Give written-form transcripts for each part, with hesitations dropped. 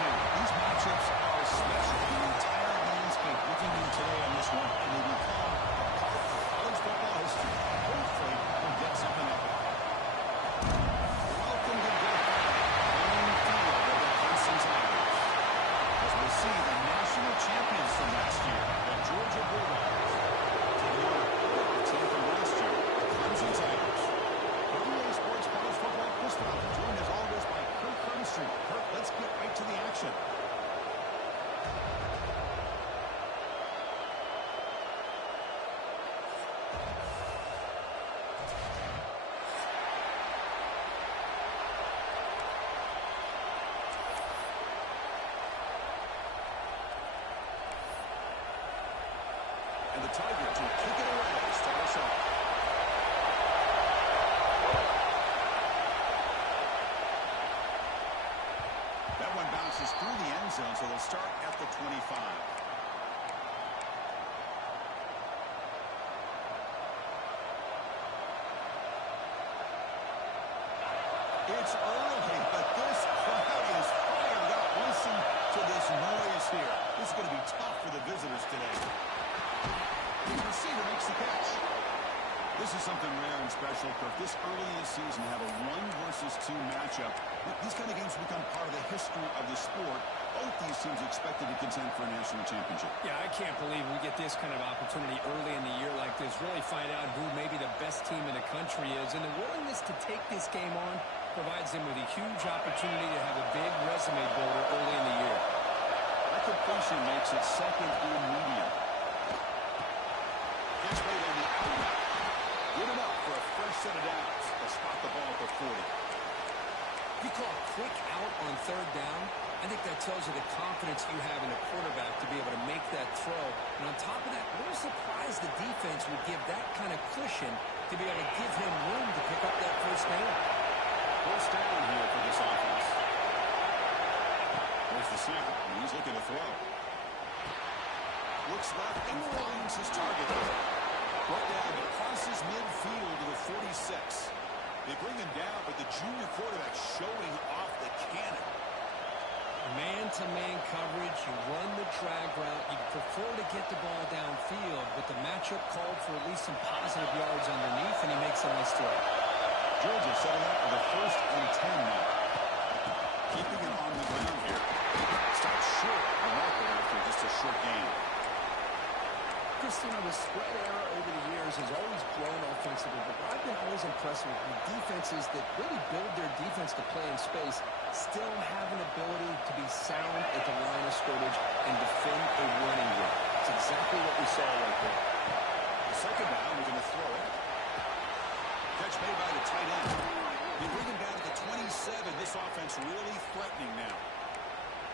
too. These matchups are special. The entire landscape looking in today on this one, and they become college football history. Hopefully, we'll get something out of it. Welcome to Good home field of the Clemson Tigers. As we see the national champions from last year, the Georgia Bulldogs, taking on our team from last year, the Clemson Tigers. WA Sports College Football Quiz Round, joined as always by Kirk Street. Kirk, let's get right to the action. And the Tigers will kick it away to start us off. That one bounces through the end zone, so they'll start at the 25. It's early, but this crowd is fired up. Listen to this noise here. This is going to be tough for the visitors today. The receiver makes the catch. This is something rare and special, Kirk. This early in the season, have a 1-versus-2 matchup. These kind of games become part of the history of the sport. Both these teams expected to contend for a national championship. Yeah, I can't believe we get this kind of opportunity early in the year like this. Really find out who maybe the best team in the country is. And the willingness to take this game on provides them with a huge opportunity to have a big resume builder early in the year. That completion makes it second and medium. Catch made on the outlet. Good enough for a fresh set of downs. They'll spot the ball at the 40. If you call a quick out on third down, I think that tells you the confidence you have in the quarterback to be able to make that throw. And on top of that, a little surprised the defense would give that kind of cushion to be able to give him room to pick up that first down. First down here for this offense. There's the snap, and he's looking to throw. Looks left and finds his target there. Brought down, but crosses midfield to the 46. They bring him down, but the junior quarterback showing off the cannon. Man-to-man coverage, you run the drag route. You prefer to get the ball downfield, but the matchup called for at least some positive yards underneath, and he makes a nice throw. Georgia setting up for the 1st and 10 now. Keeping it on the ground here. Stops short of the marker after just a short gain. Christian, the spread era over the years has always grown offensively, but what I've been always impressed with defenses that really build their defense to play in space still have an ability to be sound at the line of scrimmage and defend a running game. It's exactly what we saw right there. The second down, we're going to throw it. Catch made by the tight end. They bring him down to the 27. This offense really threatening now.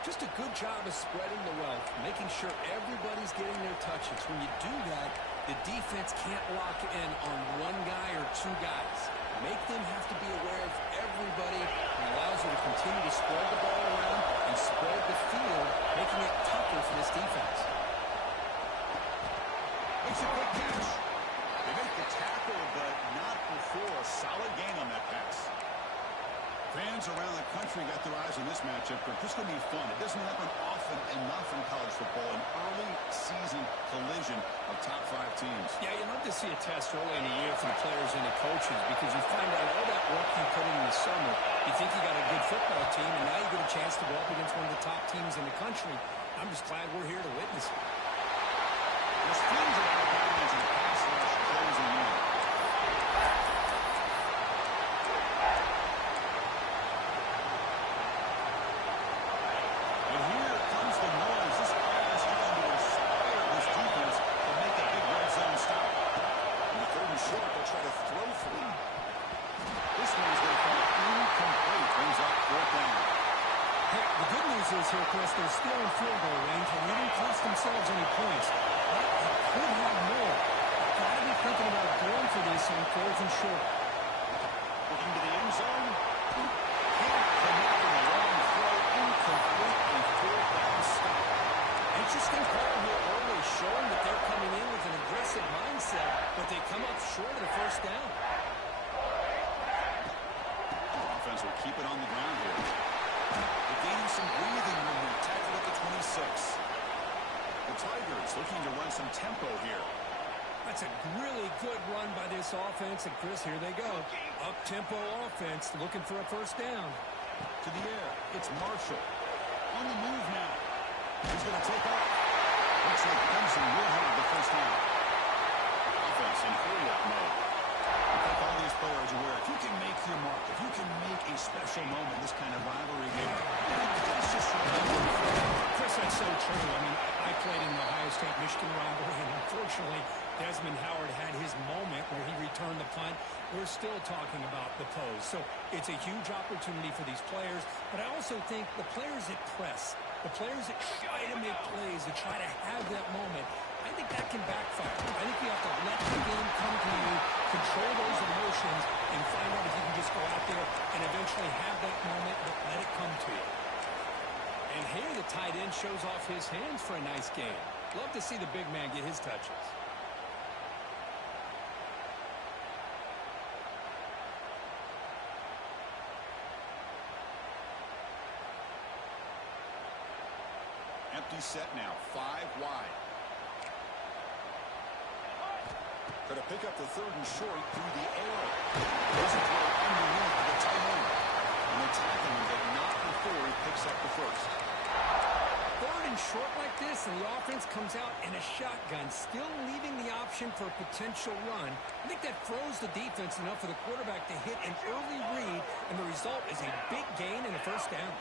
Just a good job of spreading the wealth, making sure everybody's getting their touches. When you do that, the defense can't lock in on one guy or two guys. Make them have to be aware of everybody, and allows you to continue to spread the ball around and spread the field, making it tougher for this defense. Makes a quick catch. They make the tackle, but not before a solid gain on that pass. Fans around the country got their eyes on this matchup, but this is going to be fun. It doesn't happen often enough in college football, an early season collision of top 5 teams. Yeah, you love to see a test early in the year for the players and the coaches because you find out all that work you put in the summer. You think you got a good football team, and now you get a chance to go up against one of the top teams in the country. I'm just glad we're here to witness it. This team's out of bounds and pass rush closing in. Here, Chris, they're still in field goal range and they didn't cost themselves any points. But they could have more. They've got to be thinking about going for this on 4th and short. Looking to the end zone. Can't connect on the long throw. Incomplete and 4th down stop. Interesting call here early, showing that they're coming in with an aggressive mindset, but they come up short of the first down. The offense will keep it on the ground here. They're gaining some breathing room here. Tackle at the 26. The Tigers looking to run some tempo here. That's a really good run by this offense. And, Chris, here they go. Up-tempo offense looking for a first down. To the air. It's Marshall. On the move now. He's going to take off. Looks like Clemson will have the first down. Offense in hurry-up mode. I think all these players are aware, if you can make your mark, if you can make a special moment, this kind of rivalry game, it's just Chris, that's so true. I mean, I played in the Ohio State-Michigan rivalry, and unfortunately, Desmond Howard had his moment where he returned the punt. We're still talking about the pose. So it's a huge opportunity for these players, but I also think the players that press, the players that try to make plays, that try to have that moment, I think that can backfire. I think you have to let the game come to you, control those emotions, and find out if you can just go out there and eventually have that moment, but let it come to you. And here the tight end shows off his hands for a nice game. Love to see the big man get his touches. Empty set now, 5 wide. Going to pick up the third and short through the air. Doesn't throw underneath to the tight end. And they tackle him, but not before he picks up the first. Third and short like this, and the offense comes out in a shotgun, still leaving the option for a potential run. I think that throws the defense enough for the quarterback to hit an early read, and the result is a big gain and a first down.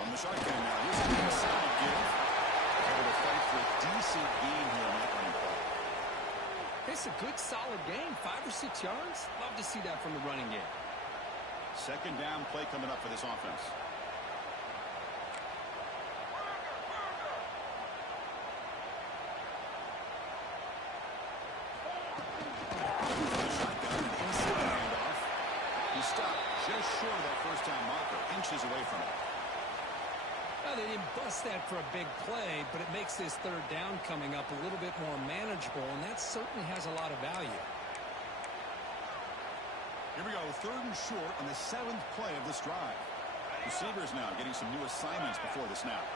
From the shotgun now, here's an inside give. Able to fight for a decent gain here on that running play. It's a good, solid gain, 5 or 6 yards. Love to see that from the running game. Second down play coming up for this offense. Shotgun and inside handoff. He stopped just short of that first down marker, inches away from it. Well, they didn't bust that for a big play, but it makes this third down coming up a little bit more manageable, and that certainly has a lot of value. Here we go, third and short on the 7th play of this drive. Receivers now getting some new assignments before the snap.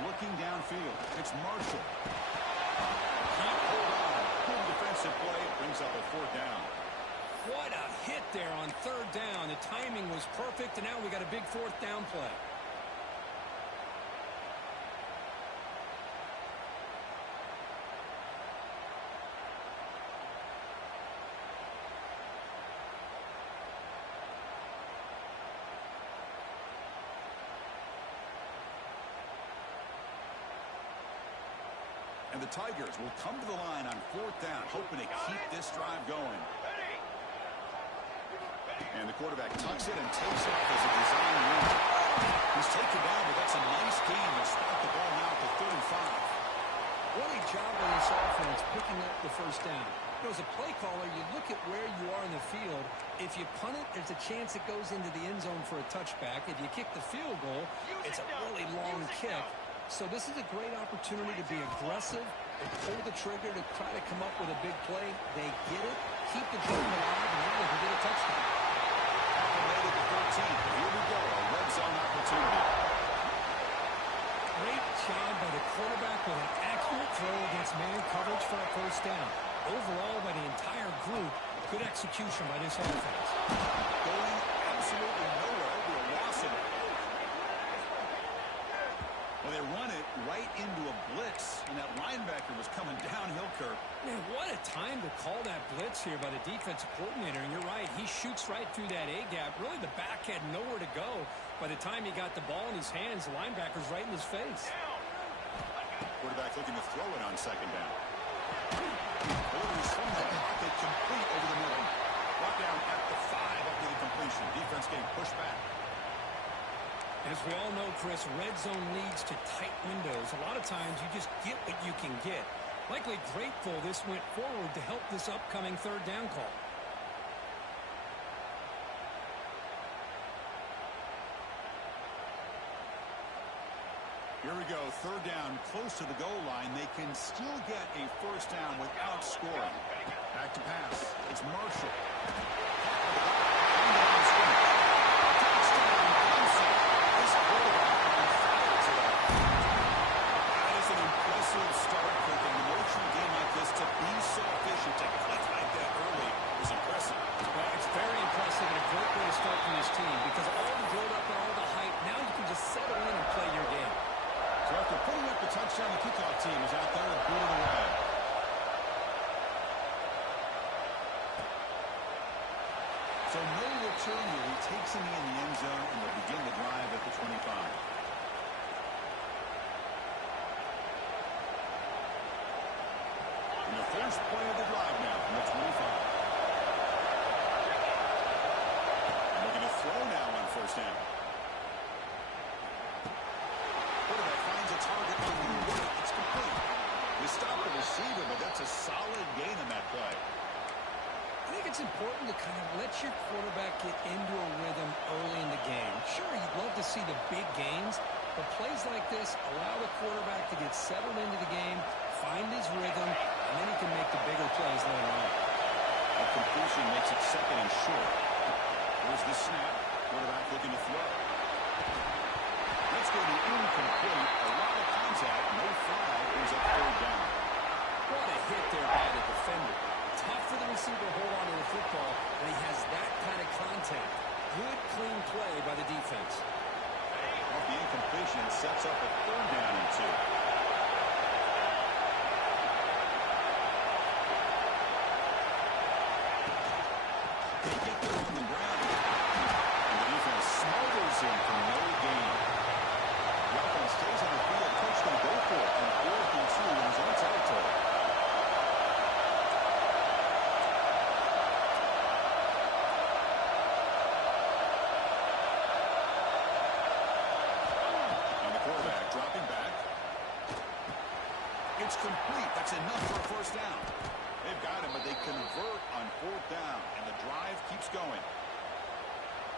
Looking downfield, it's Marshall. Can't hold on. Good defensive play, brings up a 4th down. What a hit there on third down. The timing was perfect, and now we got a big 4th down play. And the Tigers will come to the line on 4th down, hoping to keep this drive going. And the quarterback tucks it and takes off as a design run. He's taken down, but that's a nice gain to start the ball now to 3rd and 5. What a job on this offense picking up the first down. As a play caller, you look at where you are in the field. If you punt it, there's a chance it goes into the end zone for a touchback. If you kick the field goal, it's a really long kick. So this is a great opportunity to be aggressive and pull the trigger to try to come up with a big play. They get it, keep the drive alive, and now they can get a touchdown. Made it to 13. Here we go, a red zone opportunity. Great job by the quarterback with an accurate throw against man coverage for a first down. Overall, by the entire group, good execution by this offense. Going absolutely nowhere, be a loss of it. Well, they run it right into a blitz, and that linebacker was coming downhill curve. Man, what a time to call that blitz here by the defensive coordinator. And you're right, he shoots right through that A-gap. Really, the back had nowhere to go. By the time he got the ball in his hands, the linebacker's right in his face. Quarterback looking to throw it on 2nd down. Delivers from the pocket, complete over the middle. Brought down at the 5 after the completion. Defense getting pushed back. As we all know, Chris, red zone leads to tight windows. A lot of times you just get what you can get. Likely grateful this went forward to help this upcoming third down call. Here we go, 3rd down, close to the goal line. They can still get a first down without scoring. Back to pass. It's Marshall. so efficient to click like that early was impressive. Well, it's very impressive and a great way to start for this team because all the build-up and all the hype, now you can just settle in and play your game. So after putting up the touchdown, the kickoff team is out there and booted away. So no return here. He takes him in the end zone, and they'll begin the drive at the 25. And the first play of the drive now from the 25. And looking to throw now on first down. Quarterback finds a target on the right. It's complete. They stop the receiver, but that's a solid gain in that play. I think it's important to kind of let your quarterback get into a rhythm early in the game. Sure, you'd love to see the big gains, but plays like this allow the quarterback to get settled into the game, find his rhythm, and then he can make the bigger plays later on. A completion makes it second and short. Here's the snap. Quarterback looking to throw. Let's go to incomplete. A lot of contact. No flag. Here's a third down. What a hit there by the defender. Tough for the receiver to hold on to the football, and he has that kind of contact. Good, clean play by the defense. Off the incompletion sets up a third down and 2. They get there on the ground, and the defense smothers him for no gain. The offense stays on the field. Coach going to go for it on 4th and 2 in his own territory. Dropping back. It's complete. That's enough for a first down. They've got him, but they convert on 4th down, and the drive keeps going.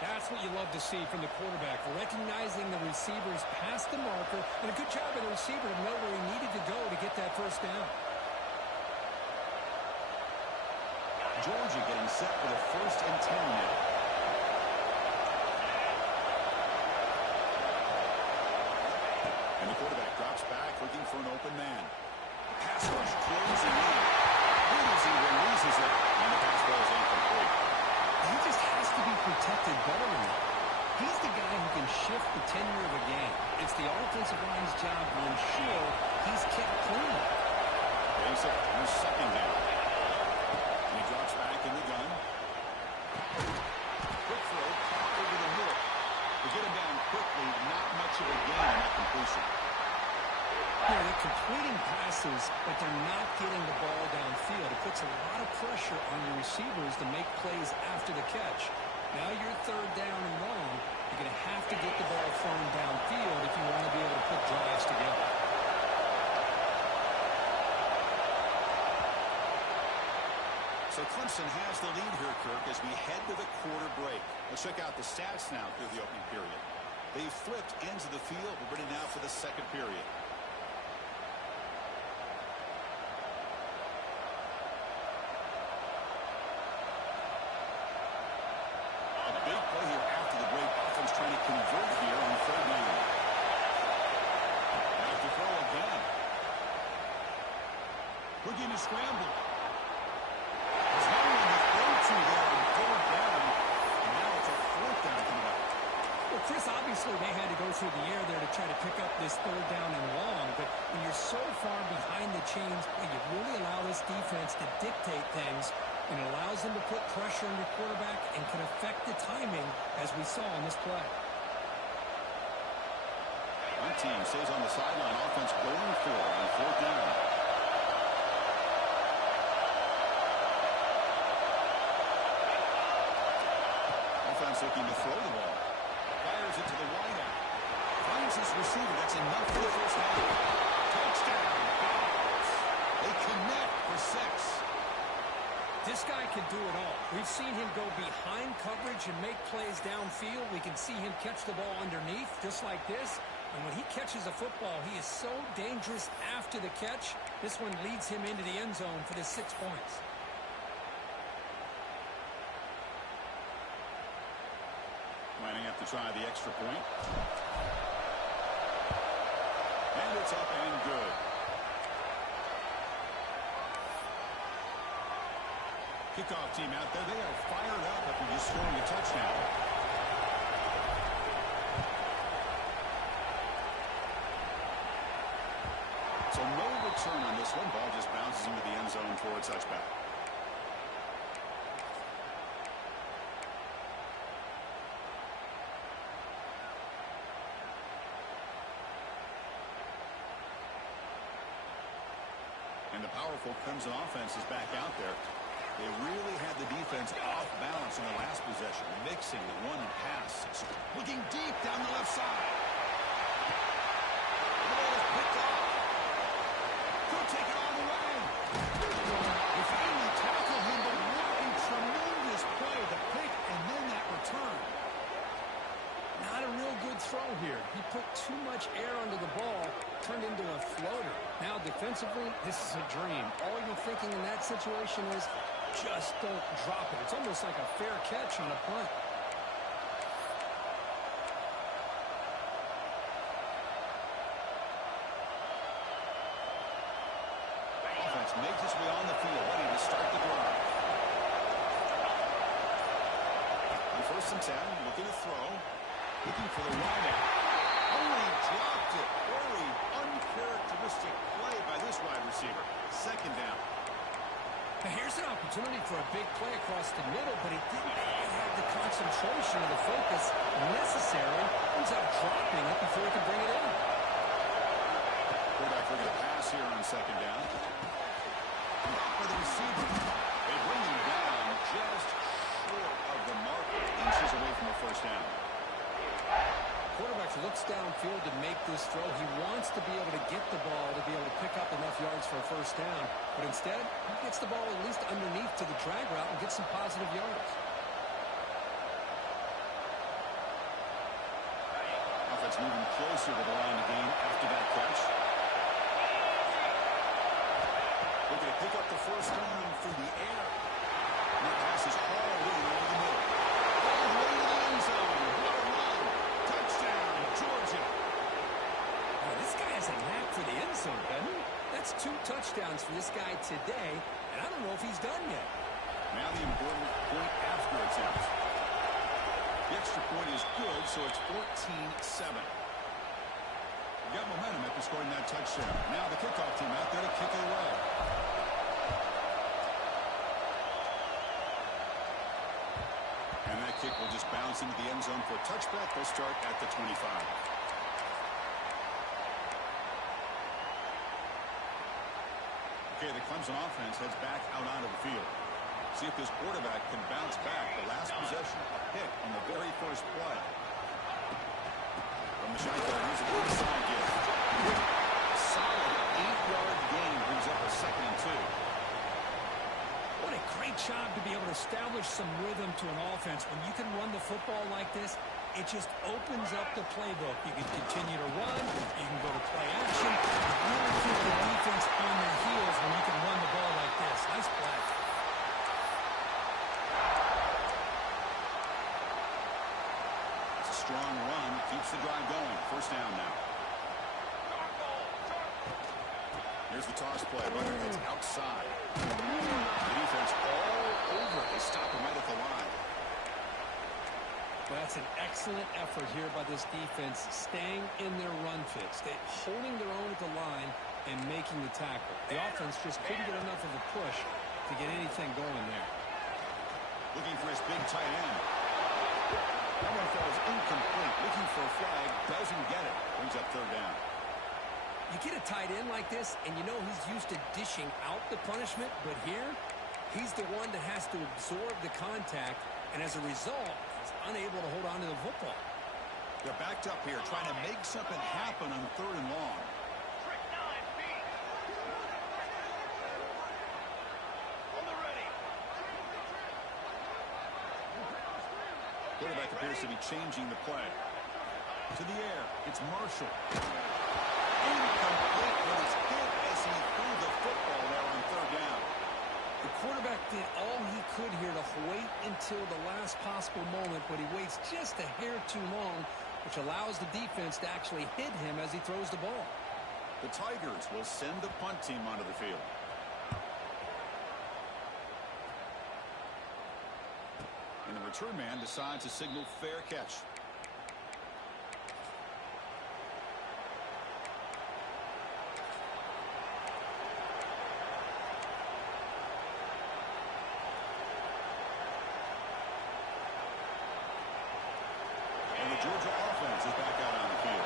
That's what you love to see from the quarterback, recognizing the receivers past the marker, and a good job by the receiver to know where he needed to go to get that first down. Georgia getting set for the 1st and 10 now. And the quarterback drops back, looking for an open man. Pass rush closing in. He releases it, and the pass ball is incomplete. He just has to be protected better than that. He's the guy who can shift the tenure of a game. It's the offensive line's job to ensure he's kept clean. Basic, here's second down. And he drops back in the gun. Quick throw, caught over the middle. To get him down quickly, not much of a gain in that completion. Yeah, they're completing passes, but they're not getting the ball downfield. It puts a lot of pressure on your receivers to make plays after the catch. Now you're 3rd down and long. You're going to have to get the ball thrown downfield if you want to be able to put drives together. So Clemson has the lead here, Kirk, as we head to the quarter break. Let's check out the stats now through the opening period. They flipped ends of the field. We're ready now for the second period. A big play here after the break. Offense trying to convert here on 3rd down. Back to throw again. Looking to scramble. There's no one to throw to there on 3rd down. And now it's a 4th down coming up. Well, Chris, obviously they had to go through the air there to try to pick up this 3rd down and long, but when you're so far behind the chains, you really allow this defense to dictate things, and it allows them to put pressure on your quarterback and can affect the timing, as we saw in this play. One team stays on the sideline. Offense going for it on 4th down. Offense looking to throw the ball. Fires it to the wideout. Finds his receiver. That's enough for the first down. Touchdown. They connect for 6. This guy can do it all. We've seen him go behind coverage and make plays downfield. We can see him catch the ball underneath just like this. And when he catches a football, he is so dangerous after the catch. This one leads him into the end zone for the 6 points. Lining up to try the extra point. And it's up and good. Kickoff team out there. They are fired up after just scoring a touchdown. So no return on this one. Ball just bounces into the end zone for a touchback. And the powerful Clemson offense is back out there. They really had the defense off balance in the last possession, mixing the run and pass. Looking deep down the left side. The ball is picked off. Could take it all the way. They finally tackle him, but what a tremendous play. The pick and then that return. Not a real good throw here. He put too much air under the ball, turned into a floater. Now defensively, this is a dream. All you're thinking in that situation is just don't drop it. It's almost like a fair catch on a punt. Offense makes its way on the field, ready to start the drive. On 1st and 10, looking to throw. Looking for the wideout. Oh, he dropped it. Very uncharacteristic play by this wide receiver. 2nd down. Now here's an opportunity for a big play across the middle, but it didn't have the concentration or the focus necessary. Ends up dropping it before he can bring it in. Quarterback looking to pass here on 2nd down. For the receiver. They bring him down just short of the mark. Inches away from the 1st down. Quarterback looks downfield to make this throw. He wants to be able to get the ball to be able to pick up enough yards for a 1st down. But instead, he gets the ball at least underneath to the drag route and gets some positive yards. Offense moving closer to the line of the game after that catch. Looking to pick up the 1st down through the air. And the pass is all the way over the middle. All the way to the end zone. What a run. Touchdown, Georgia. Oh, this guy has a knack for the end zone, doesn't he? That's 2 touchdowns for this guy today, and I don't know if he's done yet. Now the important point after attempt. The extra point is good, so it's 14-7. Got momentum after scoring that touchdown. Now the kickoff team out there to kick it away. And that kick will just bounce into the end zone for a touchback. They'll start at the 25. Okay, the Clemson offense heads back out onto the field. See if this quarterback can bounce back. The last possession, a pick on the very first play. From the shotgun, here's an inside give. A solid 8-yard gain brings up a 2nd and 2. What a great job to be able to establish some rhythm to an offense. When you can run the football like this, it just opens up the playbook. You can continue to run. You can go to play action. You really keep the defense on their heels when you can run the ball like this. Nice play. It's a strong run. Keeps the drive going. 1st down now. Here's the toss play. Runner gets outside. The defense all over. They stop him right at the line. Well, that's an excellent effort here by this defense, staying in their run fits, holding their own at the line and making the tackle. The offense just couldn't get enough of a push to get anything going there. Looking for his big tight end. That one falls incomplete. Looking for a flag. Doesn't get it. Brings up 3rd down. You get a tight end like this, and you know he's used to dishing out the punishment, but here, he's the one that has to absorb the contact, and as a result, he's unable to hold on to the football. They're backed up here, trying to make something happen on 3rd and long. Quarterback appears to be changing the play. To the air, it's Marshall. Incomplete, but it's hit as he threw the football there on 3rd down. The quarterback did all he could here to wait until the last possible moment, but he waits just a hair too long, which allows the defense to actually hit him as he throws the ball. The Tigers will send the punt team onto the field. And the return man decides to signal fair catch. And the Georgia offense is back out on the field.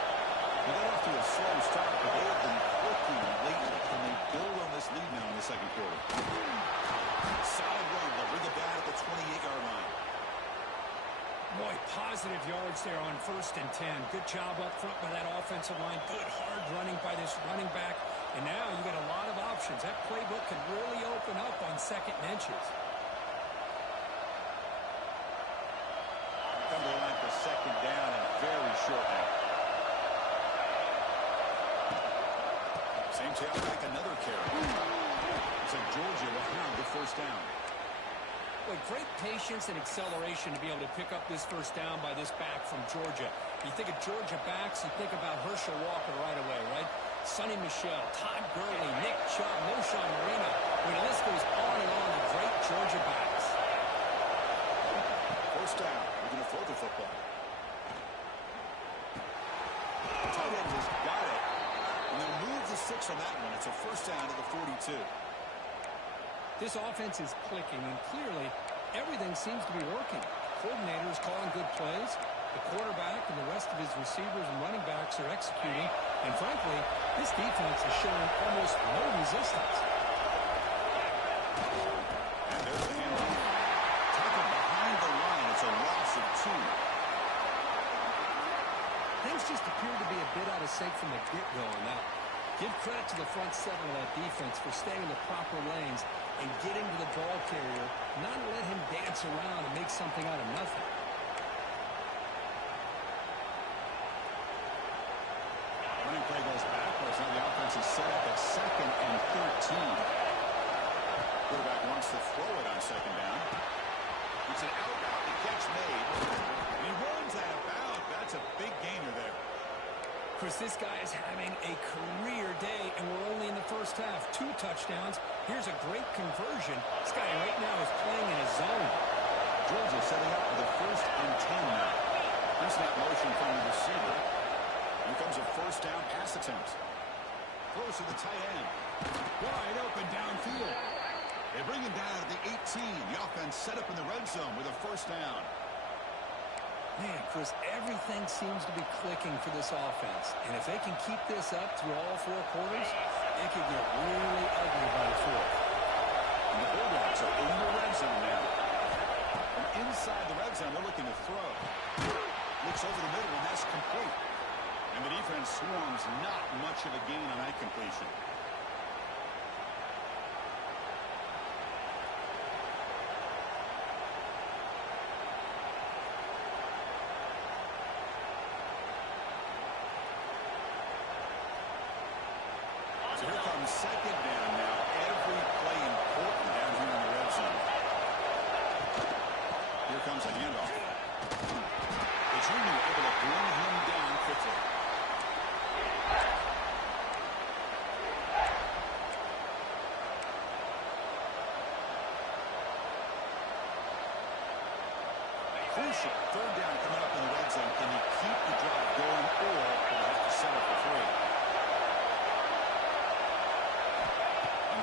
They got off to a slow start, but they have been clicking lately. Can they build on this lead now in the second quarter? Solid run. They'll bring it back at the 28-yard line. Boy, positive yards there on 1st and 10. Good job up front by that offensive line. Good hard running by this running back. And now you got a lot of options. That playbook can really open up on 2nd and inches. Come to the line for 2nd down and very short now. Same tailback, another carry. Looks like Georgia will have the 1st down. Boy, great patience and acceleration to be able to pick up this 1st down by this back from Georgia. You think of Georgia backs, you think about Herschel Walker right away, right? Sonny Michel, Todd Gurley, Nick Chubb, Moshawn Marino. I mean, the list goes on and on of great Georgia backs. 1st down. We're going to throw the football. The tight end has got it. And they'll move the 6 on that one. It's a 1st down at the 42. This offense is clicking, and clearly everything seems to be working. Coordinators calling good plays. The quarterback and the rest of his receivers and running backs are executing. And frankly, this defense is showing almost no resistance. And there's the handoff. Tackle behind the line. It's a loss of 2. Things just appear to be a bit out of sync from the get-go on that. Give credit to the front 7 of that defense for staying in the proper lanes and getting to the ball carrier, not let him dance around and make something out of nothing. Running play goes backwards. Now the offense is set up at 2nd and 13. Quarterback wants to throw it on 2nd down. It's an out-route. The catch made. And he runs out of bounds. That's a big gainer there. Chris, this guy is having a career day, and we're only in the 1st half. 2 touchdowns. Here's a great conversion. This guy right now is playing in his zone. Georgia setting up for the 1st and 10 now. Pre-snap motion from the receiver. Here comes a 1st down pass attempt. Throws to the tight end. Wide open downfield. They bring him down at the 18. The offense set up in the red zone with a 1st down. Man, Chris, everything seems to be clicking for this offense. And if they can keep this up through all 4 quarters, it could get really ugly by the 4th. And the Bulldogs are in the red zone now. From inside the red zone, they're looking to throw. Looks over the middle, and that's complete. And the defense swarms not much of a gain on that completion. So here comes 2nd down now. Every play important down here in the red zone. Here comes a handoff. The junior able to bring him down quickly. Crucial 3rd down coming up in the red zone. Can you keep the drive going, or will they have to settle for 3?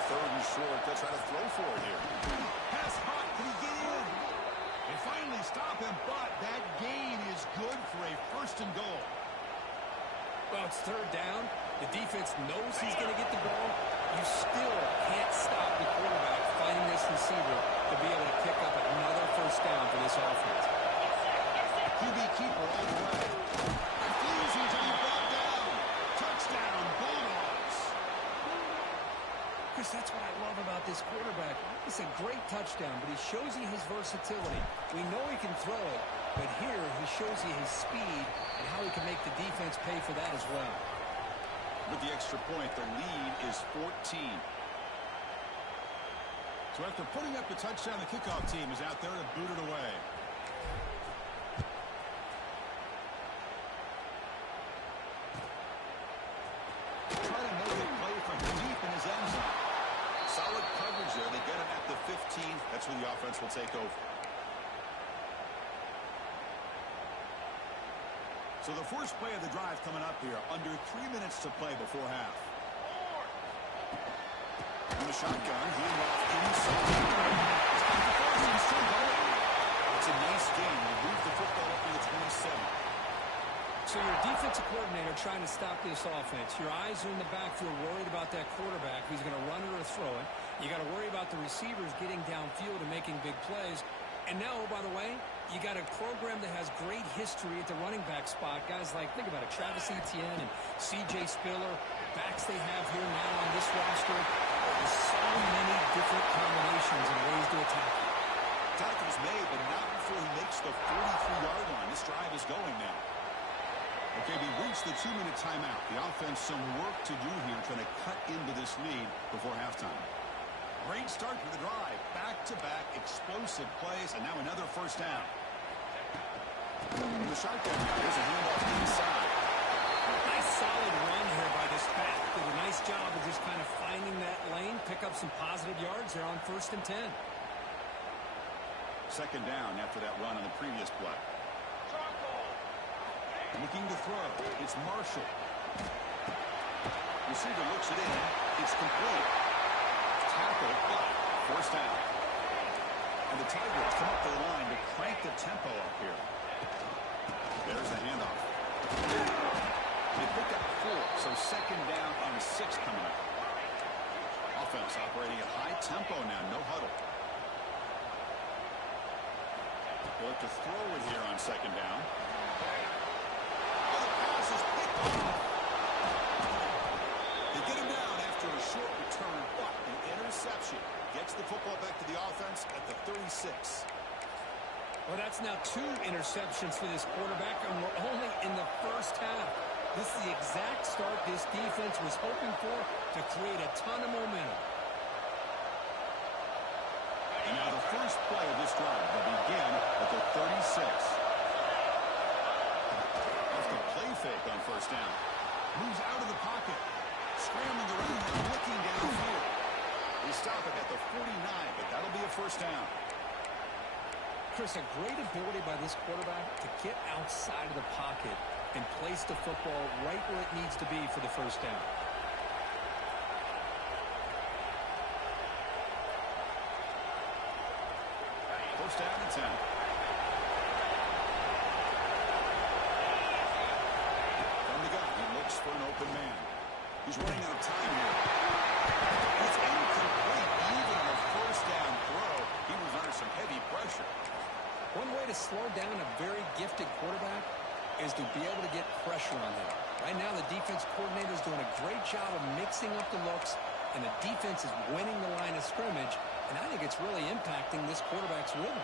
3rd and short. They'll try to throw for it here. Pass hot. Can he get in? They finally stop him, but that gain is good for a 1st and goal. Well, it's 3rd down. The defense knows he's going to get the ball. You still can't stop the quarterback finding this receiver to be able to pick up another 1st down for this offense. QB keeper all the way. Refusing to be brought down. Touchdown, Bulldogs. Chris, that's what I love about this quarterback. It's a great touchdown, but he shows you his versatility. We know he can throw it, but here he shows you his speed and how he can make the defense pay for that as well. With the extra point, the lead is 14. So after putting up the touchdown, the kickoff team is out there to boot it away. Try to make a play from deep in his end zone. Solid coverage there. They get him at the 15. That's where the offense will take over. So the first play of the drive coming up here, under 3 minutes to play before half. In the shotgun, hand off inside. It's a nice game. They move the football up to the 27. So your defensive coordinator trying to stop this offense. Your eyes are in the backfield, worried about that quarterback who's going to run it or throw it. You got to worry about the receivers getting downfield and making big plays. And now, oh, by the way, you got a program that has great history at the running back spot. Guys like, think about it, Travis Etienne and C.J. Spiller, backs they have here now on this roster. There's so many different combinations and ways to attack it. Tackle's made, but not before he makes the 43-yard line. This drive is going now. Okay, we reached the 2-minute timeout. The offense some work to do here, trying to cut into this lead before halftime. Great start to the drive. Back-to-back explosive plays, and now another first down. In the shotgun now, there's a handoff inside. Nice solid run here by this back. Did a nice job of just kind of finding that lane, pick up some positive yards there on 1st and 10. Second down after that run on the previous play. Looking to throw. It's Marshall. Receiver looks it in. It's complete. Tackle, but first down. And the Tigers come up the line to crank the tempo up here. There's the handoff. They picked up 4, so second down and 6 coming up. Offense operating at high tempo now, no huddle. They'll have to throw it here on second down. Oh, the pass is picked off. They get him down after a short return, but an interception gets the football back to the offense at the 36. Well, that's now 2 interceptions for this quarterback, and we're only in the first half. This is the exact start this defense was hoping for to create a ton of momentum. And now the first play of this drive will begin at the 36. Off the play fake on first down. Moves out of the pocket. Scrambling around and looking downfield. They stop it at the 49, but that'll be a first down. Chris, a great ability by this quarterback to get outside of the pocket and place the football right where it needs to be for the first down. First down and 10. From the gun, he looks for an open man. He's running out of time here. It's incomplete. Even on a first down throw, he was under some heavy pressure. One way to slow down a very gifted quarterback is to be able to get pressure on him. Right now, the defense coordinator is doing a great job of mixing up the looks, and the defense is winning the line of scrimmage, and I think it's really impacting this quarterback's rhythm.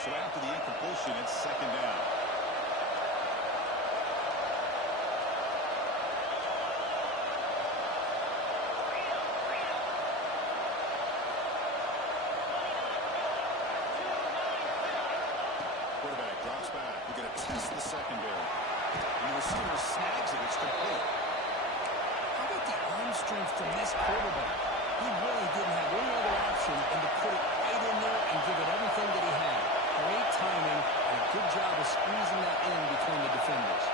So after the incompletion, it's second down. Quarterback drops back. We're going to test the secondary. And the receiver snags it. It's complete. How about the arm strength from this quarterback? He really didn't have any other option than to put it right in there and give it everything that he had. Great timing and a good job of squeezing that in between the defenders.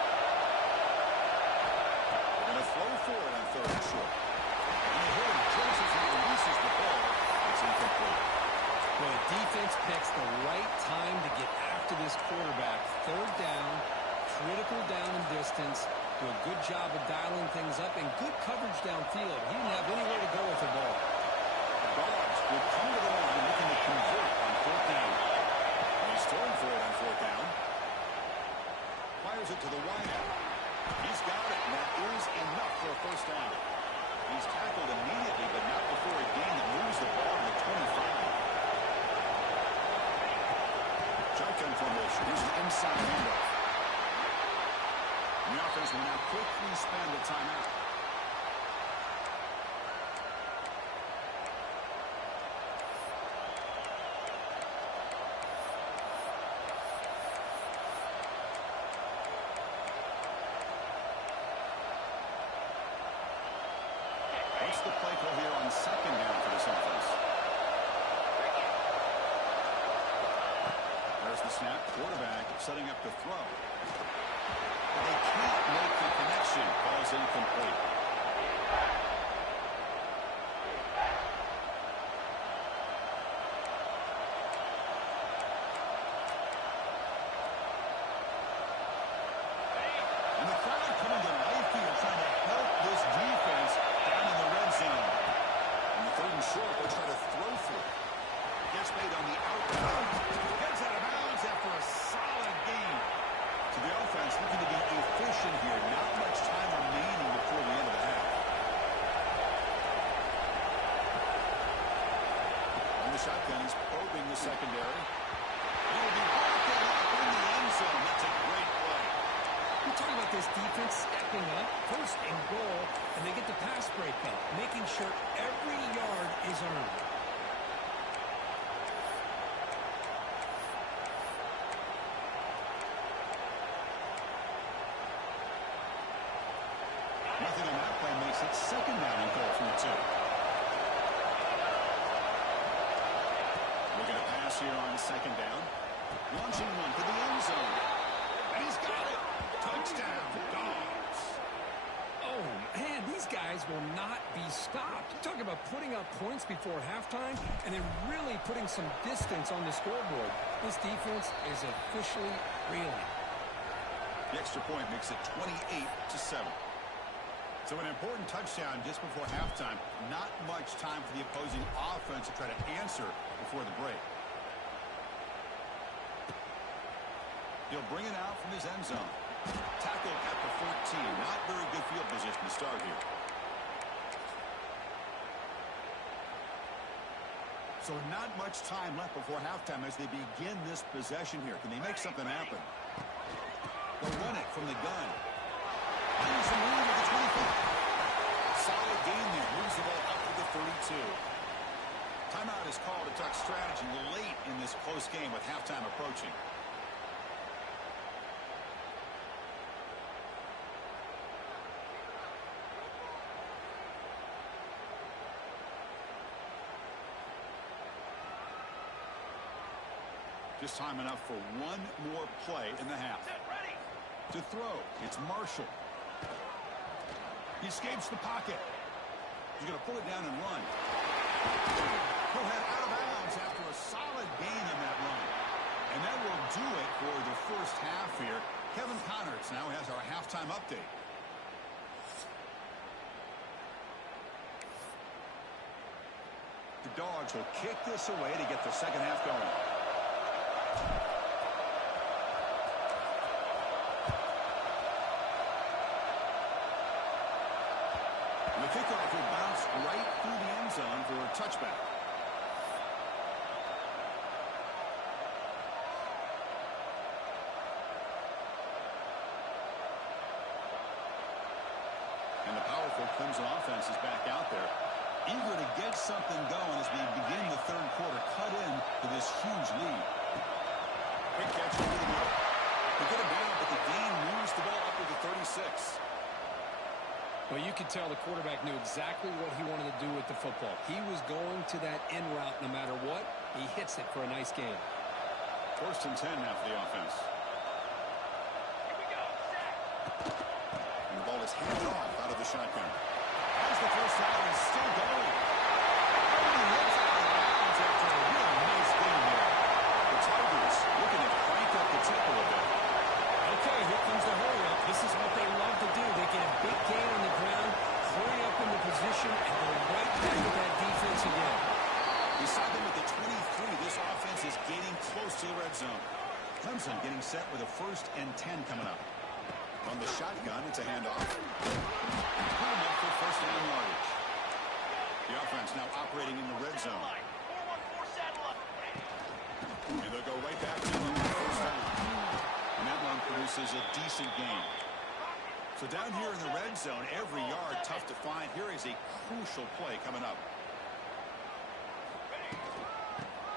They're going to throw for it on third and short. And the hitter jumps and releases the ball. It's incomplete. Well, the defense picks the right time to get after this quarterback. Third down, critical down and distance. Do a good job of dialing things up and good coverage downfield. He didn't have anywhere to go with the ball. The Dogs will come to the line looking to convert on fourth down. And he's throwing for it on fourth down. Fires it to the wideout. He's got it, and that is enough for a first down. He's tackled immediately, but not before a gain that moves the ball to the 25. Shotgun formation. Here's an inside handoff. The offense will now quickly spend a timeout. What's the play call here on second down for this offense? There's The snap, quarterback setting up to throw. But they can't make the connection. Falls incomplete. And the crowd coming to life here, trying to help this defense down in the red zone. On the 3rd and short, they'll try to throw for it. Gets made on the outbound. Heads out of bounds after a solid gain. So the offense looking to be efficient here. Not much time remaining before the end of the half. On the shotgun, he's probing the secondary. He'll be walking up in the end zone. That's a great play. We're talking about this defense stepping up, 1st and goal, and they get the pass breakup, making sure every yard is earned. Nothing on that play makes it 2nd down and goal from the 2. We're going to pass here on 2nd down. Launching one to the end zone. And he's got it. Touchdown, Dogs. Oh, man, these guys will not be stopped. You're talking about putting up points before halftime and then really putting some distance on the scoreboard. This defense is officially reeling. The extra point makes it 28-7. So an important touchdown just before halftime. Not much time for the opposing offense to try to answer before the break. He'll bring it out from his end zone. Tackled at the 14. Not very good field position to start here. So not much time left before halftime as they begin this possession here. Can they make something happen? They'll run it from the gun. Finding some room at the 25. Solid gain there. Moves the ball up to the 32. Timeout is called to talk strategy late in this close game with halftime approaching. Just time enough for one more play in the half. To throw, it's Marshall. He escapes the pocket. He's going to pull it down and run. He'll head out of bounds after a solid gain on that run. And that will do it for the first half here. Kevin Connors now has our halftime update. The Dogs will kick this away to get the second half going. And the kickoff will bounce right through the end zone for a touchback. And the powerful Clemson offense is back out there, eager to get something going as we begin the 3rd quarter. Cut in to this huge lead. Quick catch over the middle. They get him down, but the gain moves the ball up to the 36. Well, you could tell the quarterback knew exactly what he wanted to do with the football. He was going to that in route no matter what. He hits it for a nice gain. 1st and 10 now for the offense. Here we go. And the ball is handed off out of the shotgun. As the first down is still going. Only heads out of bounds after a real nice game there. The Tigers looking to crank up the tempo a bit. Okay, here comes the hurry up. This is what they love to do. They get a big gain on the ground, hurry up in the position, and go right back to that defense again. Beside them with the 23, this offense is getting close to the red zone. Clemson getting set with a 1st and 10 coming up. On the shotgun, it's a handoff. Put him up for 1st down yardage. The offense now operating in the red zone. 4-1-4 saddle up. And they'll go right back to them on 1st down. And that one produces a decent gain. So down here in the red zone, every yard tough to find. Here is a crucial play coming up.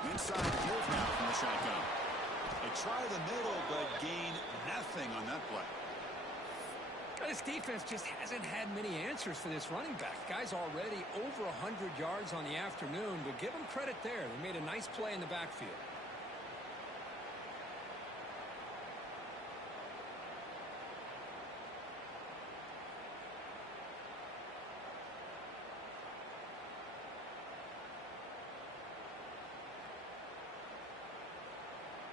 Inside give now from the shotgun. They try the middle, but gain nothing on that play. This defense just hasn't had many answers for this running back. Guy's already over 100 yards on the afternoon, but give him credit there. They made a nice play in the backfield.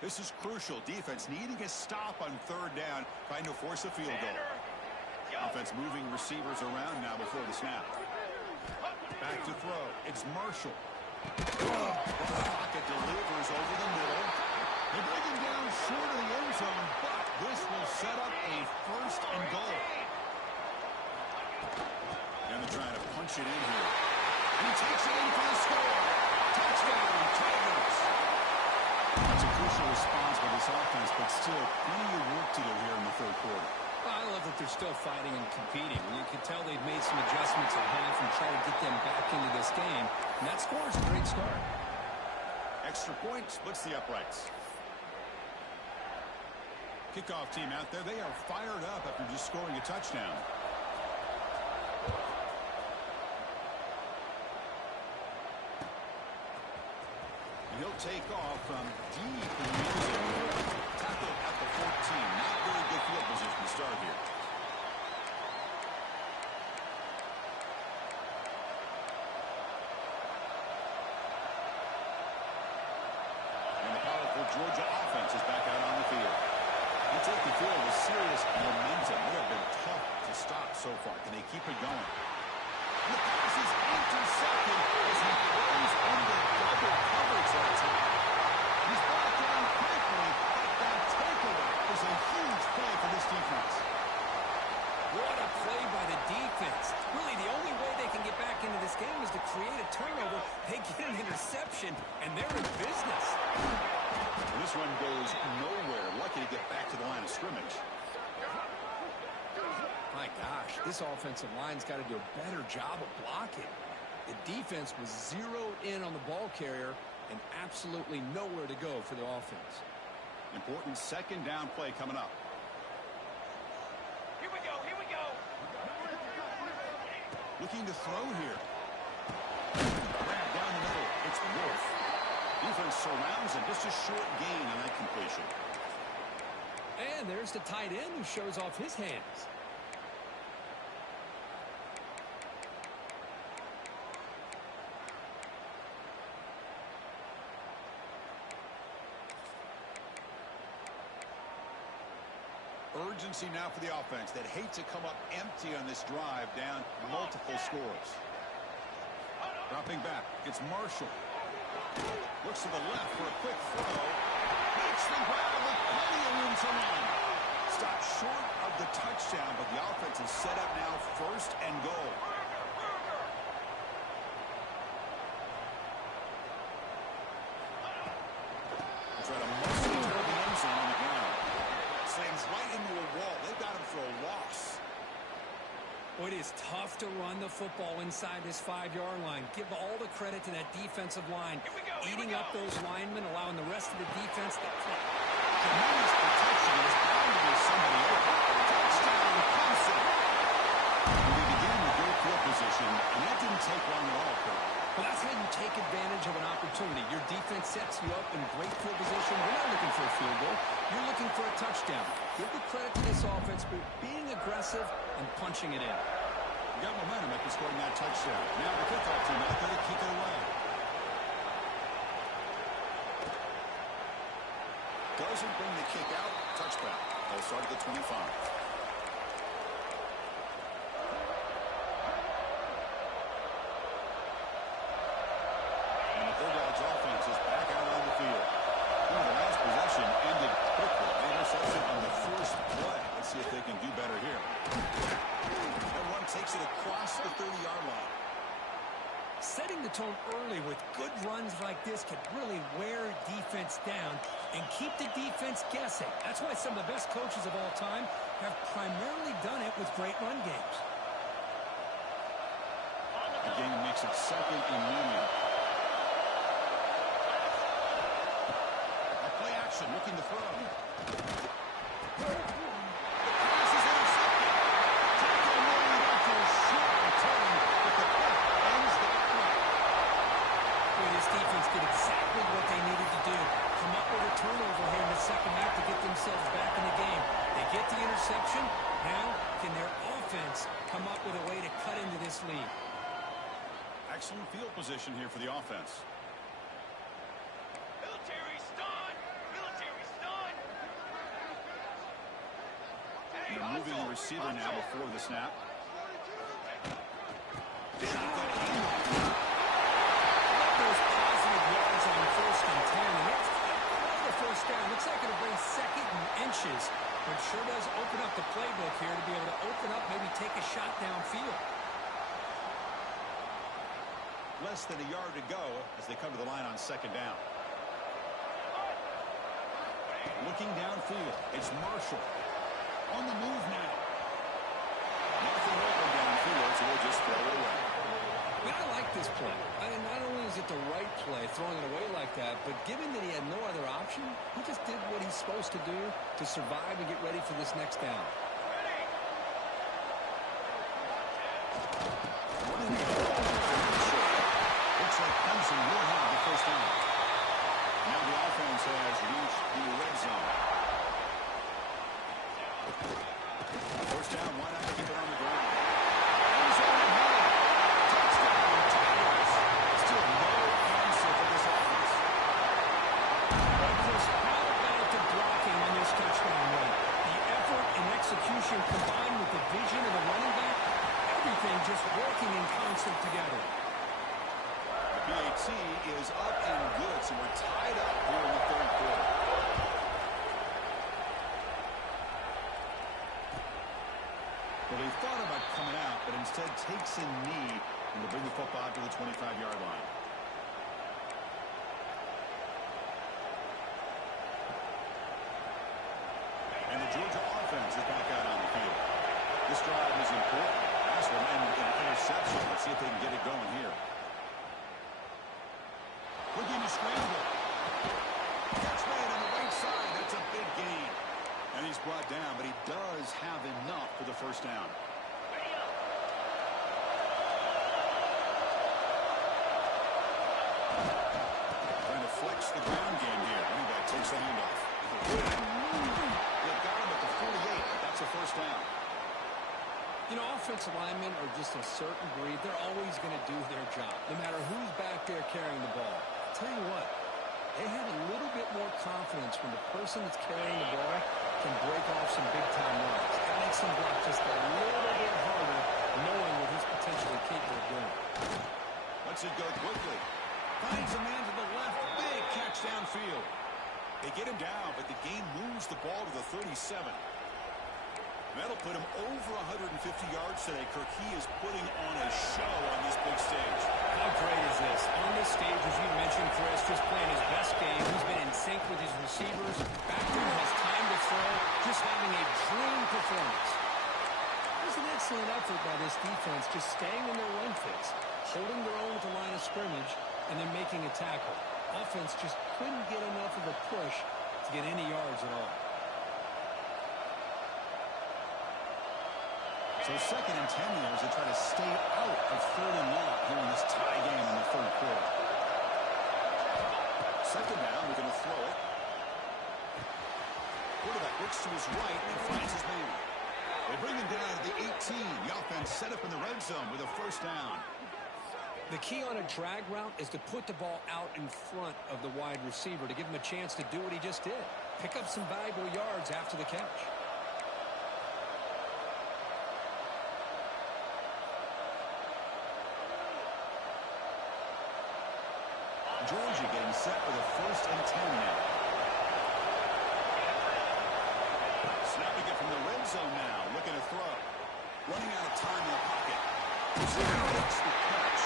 This is crucial. Defense needing a stop on third down, trying to force a field goal. Offense moving receivers around now before the snap. Back to throw. It's Marshall. Pocket delivers over the middle. They bring him down short of the end zone, but this will set up a first and goal. And they're trying to punch it in here. And he takes it in for the score. Touchdown, Tigers. That's a crucial response by this offense, but still plenty of work to do here in the third quarter. Well, I love that they're still fighting and competing. You can tell they've made some adjustments at half and try to get them back into this game. And that score is a great start. Extra point splits the uprights. Kickoff team out there. They are fired up after just scoring a touchdown. And he'll take off from deep in the end zone. Tackle at the 14. Not very good field position to start here. And the powerful Georgia offense is back out on the field. They take the field with serious momentum. They have been tough to stop so far. Can they keep it going? And the pass is intercepted as he throws under double coverage that time. He's brought down quickly, but that takeaway is a huge play for this defense. What a play by the defense. Really, the only way they can get back into this game is to create a turnover. They get an interception, and they're in business. And this one goes nowhere. Lucky to get back to the line of scrimmage. My gosh, this offensive line's got to do a better job of blocking. The defense was zeroed in on the ball carrier and absolutely nowhere to go for the offense. Important second down play coming up. Here we go, here we go. Looking to throw here. Grab down the middle. It's Wolf. Defense surrounds him. Just a short gain on that completion. And there's the tight end who shows off his hands. Urgency now for the offense that hate to come up empty on this drive, down multiple scores. Dropping back, it's Marshall. Looks to the left for a quick throw. Makes the grab with plenty of room to run. Stopped short of the touchdown, but the offense is set up now first and goal. Try to muscle toward the end zone on the ground. Slams right into a wall. They've got him for a loss. Well, it is tough to run the football inside this 5-yard line. Give all the credit to that defensive line. Eating up those linemen, allowing the rest of the defense to play. Tremendous protection. There's bound to be somebody open. Touchdown, Clemson. They began with great field position, and that didn't take long at all, Kurt. Well, that's how you take advantage of an opportunity. Your defense sets you up in great field position. You're not looking for a field goal. You're looking for a touchdown. Give the credit to this offense for being aggressive and punching it in. You got momentum after scoring that touchdown. Now the kickoff team out there to kick it away. Doesn't bring the kick out. Touchback. They'll start at the 25. Offense is back out on the field. The last possession ended quickly. The interception on the first play. Let's see if they can do better here. That one takes it across the 30-yard line. Setting the tone early with good runs like this can really wear defense down and keep the defense guessing. That's why some of the best coaches of all time have primarily done it with great run games. The game makes it second and medium. Looking to throw. The pass is intercepted. Tackle made after a short return, but the pick ends that play. Well, this defense did exactly what they needed to do. Come up with a turnover here in the second half to get themselves back in the game. They get the interception. Now, can their offense come up with a way to cut into this lead? Excellent field position here for the offense. Military stun. Military they're moving the receiver now before the snap. Those positive yards on 1st and 10. And it's another first down. Looks like it'll bring 2nd and inches. But it sure does open up the playbook here to be able to open up, maybe take a shot downfield. Less than a yard to go as they come to the line on 2nd down. Looking downfield, it's Marshall. On the move now. Nothing open downfield, so we'll just throw it away. But I like this play. I mean, not only is it the right play, throwing it away like that, but given that he had no other option, he just did what he's supposed to do to survive and get ready for this next down. Looks like Clemson will have the first down. Now the offense has reached the red zone. First down, why not keep it on the ground? Touchdown, Tigers. Still no answer for this offense. Chris, how about the blocking on this touchdown run? The effort and execution combined with the vision of the running back, everything just working in concert together. The PAT is up and good, so we're tied up here in the 3rd quarter. Well, he thought about coming out, but instead takes a knee and will bring the football to the 25-yard line. And the Georgia offense is back out on the field. This drive is important. Last one ended in an interception. Let's see if they can get it going here. Looking to scramble. Catch made on the right side. That's a big gain. And he's brought down, but he does have enough for the first down. Trying to flex the ground game here. Running back takes the handoff. They got him at the 48, but that's a first down. You know, offensive linemen are just a certain breed. They're always going to do their job, no matter who's back there carrying the ball. I'll tell you what, they have a little bit more confidence when the person that's carrying the ball can break off some big-time runs. That makes them block just a little bit harder, knowing what he's potentially capable of doing. Lets it go quickly. Finds a man to the left. Big catch downfield. They get him down, but the game moves the ball to the 37. That'll put him over 150 yards today. Kirk, he is putting on a show on this big stage. How great is this? On this stage, as you mentioned, Chris, just playing his best game. He's been in sync with his receivers. Back there has time to throw. Just having a dream performance. It was an excellent effort by this defense, just staying in their run fits, holding their own at the line of scrimmage, and then making a tackle. Offense just couldn't get enough of a push to get any yards at all. So 2nd and 10 here as they try to stay out of 3rd and long here in this tie game in the 3rd quarter. 2nd down, we're going to throw it. Quarterback looks to his right and finds his man. They bring him down to the 18. The offense set up in the red zone with a first down. The key on a drag route is to put the ball out in front of the wide receiver to give him a chance to do what he just did. Pick up some valuable yards after the catch. Georgia getting set for the 1st and 10 now. Snapping it from the red zone now. Looking to throw. Running out of time in the pocket. Makes the catch.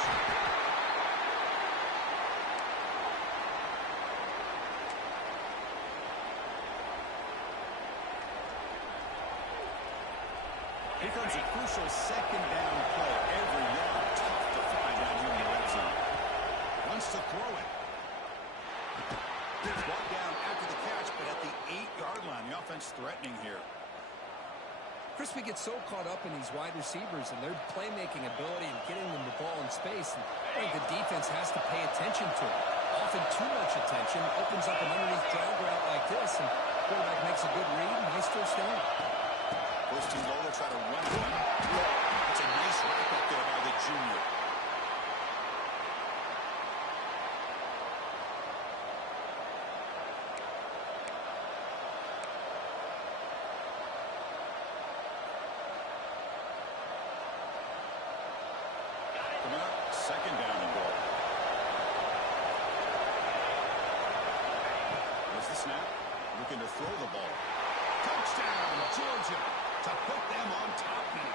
Here comes a crucial 2nd down play. Every yard tough to find down here in the red zone. Wants to throw it. It's brought down after the catch, but at the 8-yard line. The offense threatening here. Chris, we get so caught up in these wide receivers and their playmaking ability and getting them the ball in space. And I think the defense has to pay attention to it. Often too much attention opens up an underneath drag route like this, and the quarterback makes a good read. Nice first down. First and goal, they'll try to run it. It's a nice wrap up there by the junior. to throw the ball. Touchdown, Georgia, to put them on top now.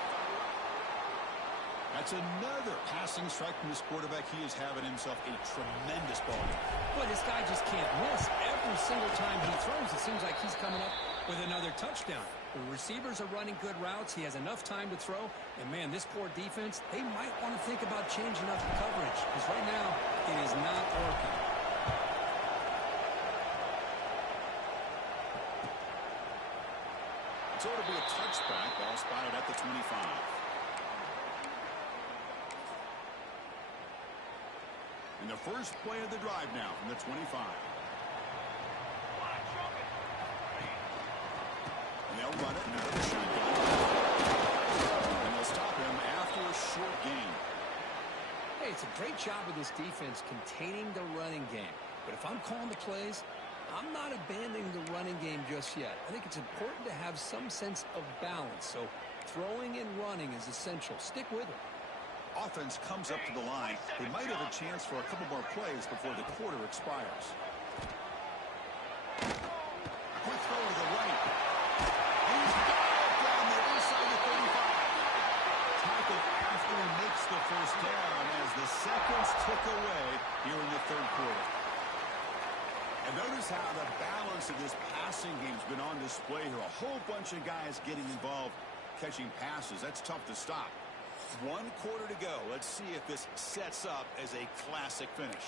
That's another passing strike from this quarterback. He is having himself a tremendous ball game. Boy, this guy just can't miss. Every single time he throws, it seems like he's coming up with another touchdown. The receivers are running good routes. He has enough time to throw. And, man, this poor defense, they might want to think about changing up the coverage because right now it is not working. So it'll be a touchback. Ball spotted at the 25. And the first play of the drive now from the 25. And they'll run it out of the shotgun. And they'll stop him after a short gain. Hey, it's a great job of this defense containing the running game. But if I'm calling the plays, I'm not abandoning the running game just yet. I think it's important to have some sense of balance. So throwing and running is essential. Stick with it. Offense comes up to the line. They might have a chance for a couple more plays before the quarter expires. Quick throw to the right. He's got it down the inside the 35. Tackle after he makes the first down as the seconds tick away here in the third quarter. And notice how the balance of this passing game has been on display here. A whole bunch of guys getting involved catching passes. That's tough to stop. 1 quarter to go. Let's see if this sets up as a classic finish.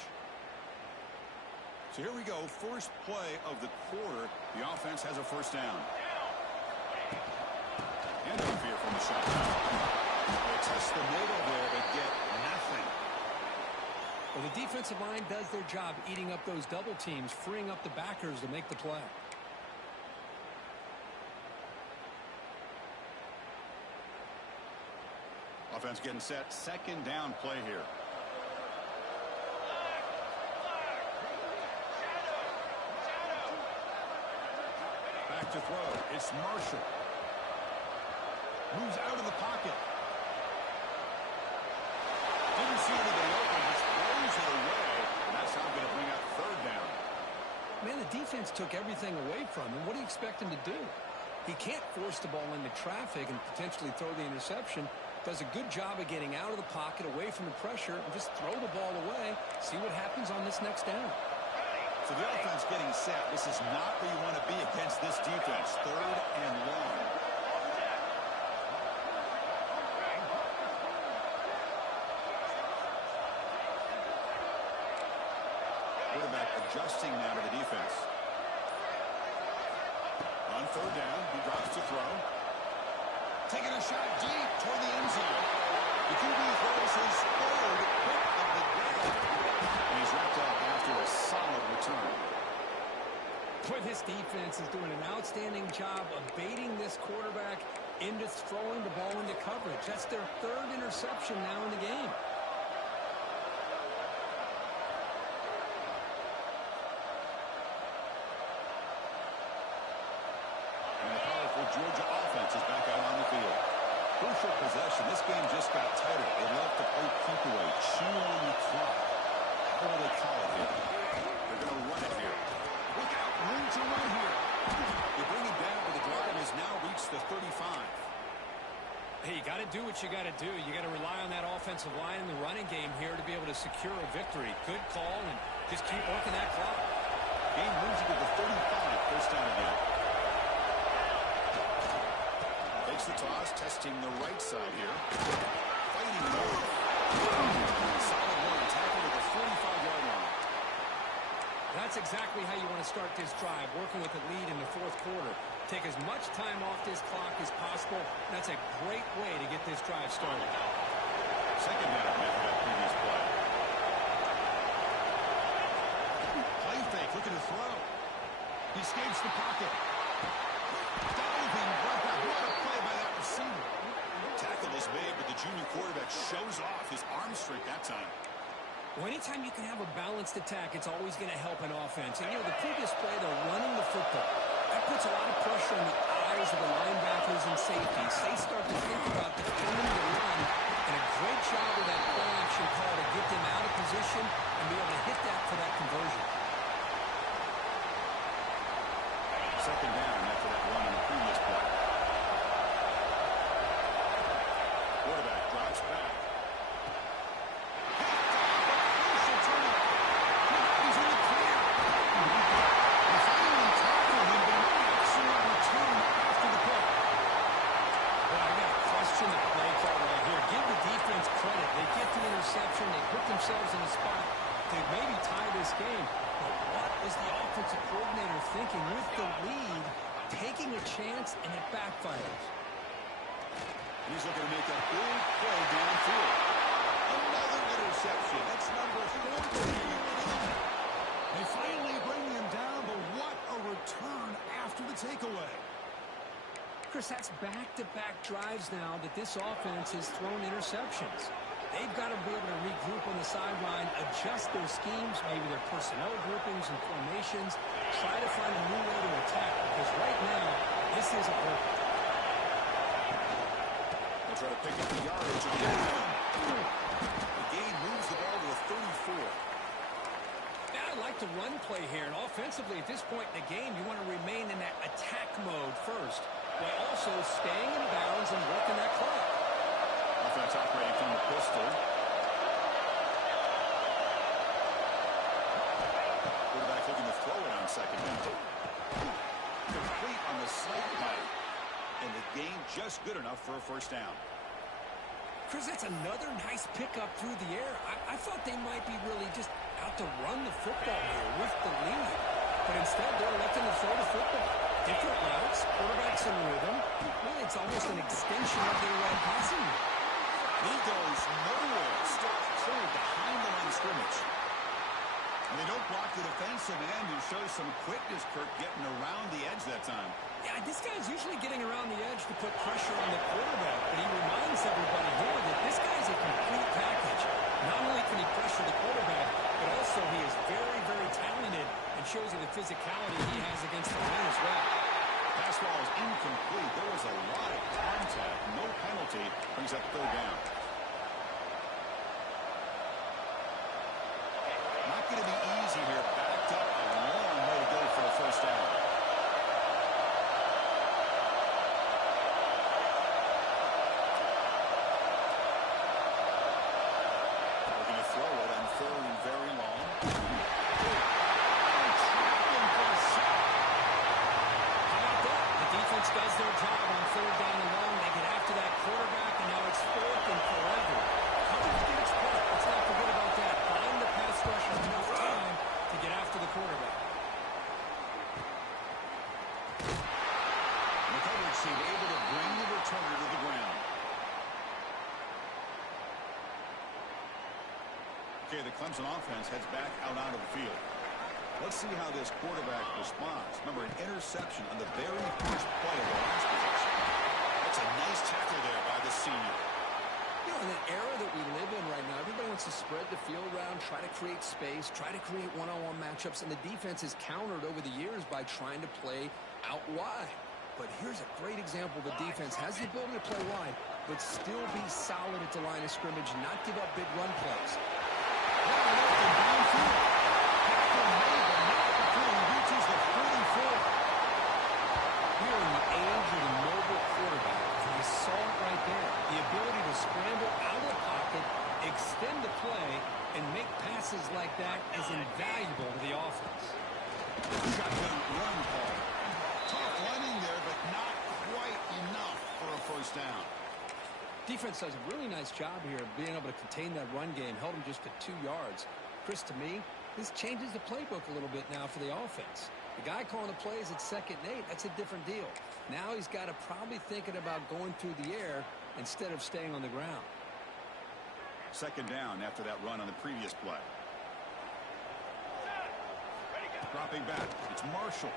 So here we go. First play of the quarter. The offense has a first down. And no fear from the shot. They test the middle there but get nothing. Well, the defensive line does their job eating up those double teams, freeing up the backers to make the play. Offense getting set. Second down play here. Back to throw. It's Marshall. Moves out of the pocket. Didn't see anybody open. Just throws it away. And that's how I'm going to bring up third down. Man, the defense took everything away from him. What do you expect him to do? He can't force the ball into traffic and potentially throw the interception. Does a good job of getting out of the pocket, away from the pressure, and just throw the ball away. See what happens on this next down. So the offense getting set. This is not where you want to be against this defense. Third and long. Quarterback adjusting now to the defense. On third down, he drops to throw. Taking a shot deep toward the end zone. The QB throws his third hit of the day. And he's wrapped up after a solid return. Boy, this defense is doing an outstanding job of baiting this quarterback into throwing the ball into coverage. That's their third interception now in the game. Georgia offense is back out on the field. Crucial possession. This game just got tighter. They love to play keep away, chew on the clock. How will they call it here? They're going to run it here. Look out, room to run here. They bring it down, but the drive has now reached the 35. Hey, you got to do what you got to do. You got to rely on that offensive line in the running game here to be able to secure a victory. Good call, and just keep working that clock. Game moves it to the 35. First down again. The toss, testing the right side here. Fighting move. Solid run, tackle to the 45-yard line. That's exactly how you want to start this drive, working with the lead in the fourth quarter. Take as much time off this clock as possible. That's a great way to get this drive started. Second down after that previous play. Play fake, looking to throw. He escapes the pocket. Diving, what a play by that receiver. Tackle is made, but the junior quarterback shows off his arm strength that time. Well, anytime you can have a balanced attack, it's always going to help an offense. And, you know, the previous play, they're running the football. That puts a lot of pressure on the eyes of the linebackers and safeties. They start to think about defending the run, and a great job of that play action call to get them out of position and be able to hit that for that conversion. Second offensive coordinator thinking with the lead, taking a chance, and it backfires. He's looking to make a big play downfield. Another interception. That's number 4. They finally bring him down, but what a return after the takeaway. Chris, that's back-to-back drives now that this offense has thrown interceptions. They've got to be able to regroup on the sideline, adjust their schemes, maybe their personnel groupings and formations, try to find a new way to attack, because right now, this isn't working. They'll try to pick up the yardage on that one. The gain moves the ball to a 34. Now, I like the run play here, and offensively at this point in the game, you want to remain in that attack mode first, while also staying in bounds and working that clock. Offense operating from the pistol. Quarterback looking to throw it on second down. Complete on the slant play. And the gain just good enough for a first down. Chris, that's another nice pickup through the air. I thought they might be really just out to run the football here with the lead. But instead, they're electing to throw the football. Different routes, quarterbacks in rhythm. Really, it's almost an extension of their passing. He goes nowhere. Stopped cold behind the line of scrimmage. And they don't block the defensive end, who shows some quickness, Kirk, getting around the edge that time. Yeah, this guy's usually getting around the edge to put pressure on the quarterback, but he reminds everybody here that this guy's a complete package. Not only can he pressure the quarterback, but also he is very, very talented and shows you the physicality he has against the run as well. Pass ball is incomplete. There was a lot of contact. No penalty. Brings up third down. Not going to be easy here. Backed up a long way to go for a first down. Looking to throw it on third and very long. Defense does their job on third down and long. They get after that quarterback, and now it's fourth and forever. Coverage did its part. Let's not forget about that. Find the pass rusher enough time to get after the quarterback. The coverage team able to bring the returner to the ground. Okay, the Clemson offense heads back out onto the field. Let's see how this quarterback responds. Remember, an interception on the very first play of the last possession. That's a nice tackle there by the senior. You know, in the era that we live in right now, everybody wants to spread the field around, try to create space, try to create one-on-one matchups, and the defense has countered over the years by trying to play out wide. But here's a great example. The defense has the ability to play wide, but still be solid at the line of scrimmage, not give up big run plays. Reaches the 44. Here in the age of the mobile quarterback, you saw it right there. The ability to scramble out of the pocket, extend the play, and make passes like that is invaluable to the offense. Shotgun run call. Tough running there, but not quite enough for a first down. Defense does a really nice job here of being able to contain that run game, held him just to 2 yards. Chris, to me, this changes the playbook a little bit now for the offense. The guy calling the plays at 2nd and 8, that's a different deal. Now he's got to probably thinking about going through the air instead of staying on the ground. Second down after that run on the previous play. Dropping back. It's Marshall.